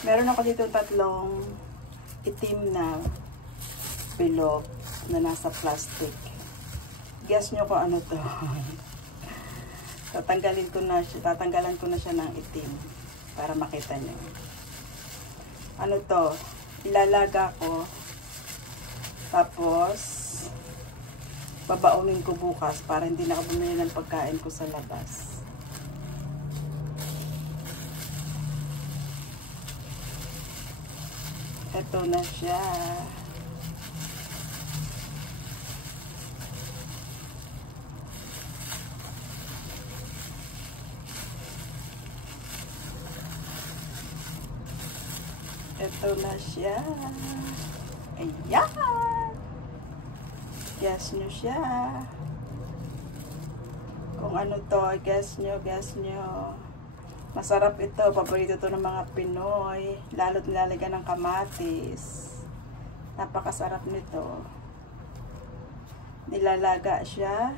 Meron ako dito tatlong itim na bilog na nasa plastic. Guess nyo kung ano to. Tatanggalan ko na siya ng itim para makita nyo. Ano to? Ilalaga ko. Tapos babaunin ko bukas para hindi na ako bumili ng pagkain ko sa labas. Ito na siya. Ito na siya. Ayan! Guess nyo siya. Kung ano to, guess nyo. Masarap ito. Paborito to ng mga Pinoy. Lalo't nilalagyan ng kamatis. Napakasarap nito. Nilalaga siya.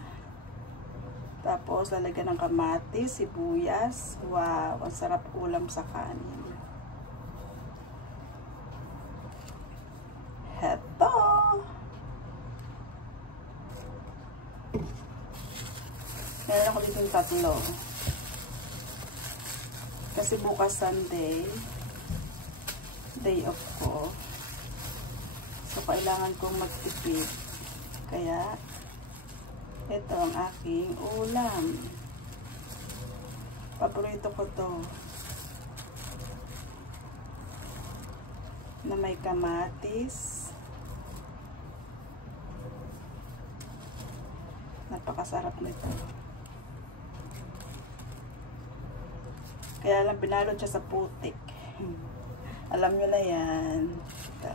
Tapos lalagyan ng kamatis, sibuyas. Wow! Ang sarap ulam sa kanin. Heto! Meron ako dito tatlo. Kasi bukas Sunday, day off ko. So, kailangan kong magtipid. Kaya, ito ang aking ulam. Paborito ko to. Na may kamatis. Napakasarap nito. Kaya lang binalot siya sa putik. Alam nyo na yan. Ito.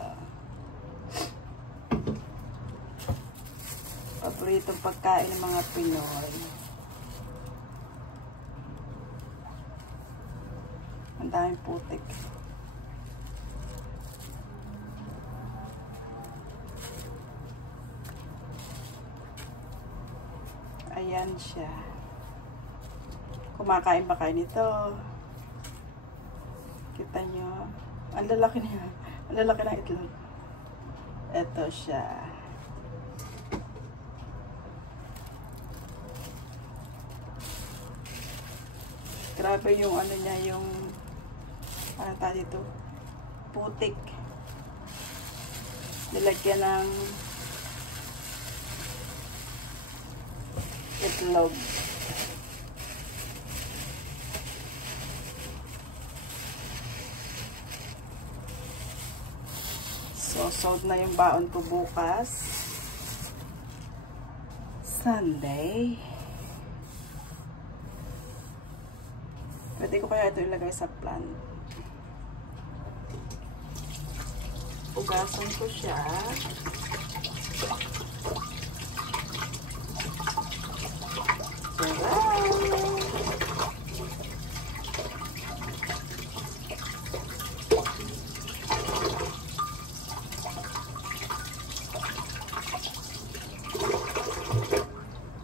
Paboritong pagkain ng mga Pinoy. Ang daming putik. Ayan siya. Kumakain ba kayo nito? Kita nyo. Ang lalaki niya. Ang lalaki ng itlog. Ito siya. Grabe yung ano niya, yung anong tawag dito? Putik. Nilagyan ng itlog. So, sold na yung baon ko bukas. Sunday. Pwede ko kaya ito ilagay sa plant. Ugasan ko siya.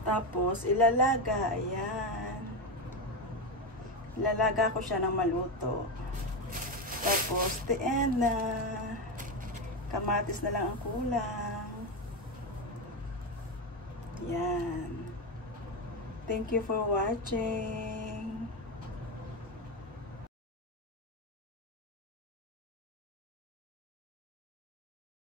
Tapos, ilalaga. Ayan. Ilalaga ko siya ng maluto. Tapos, the end na. Kamatis na lang ang kulang. Yan. Thank you for watching.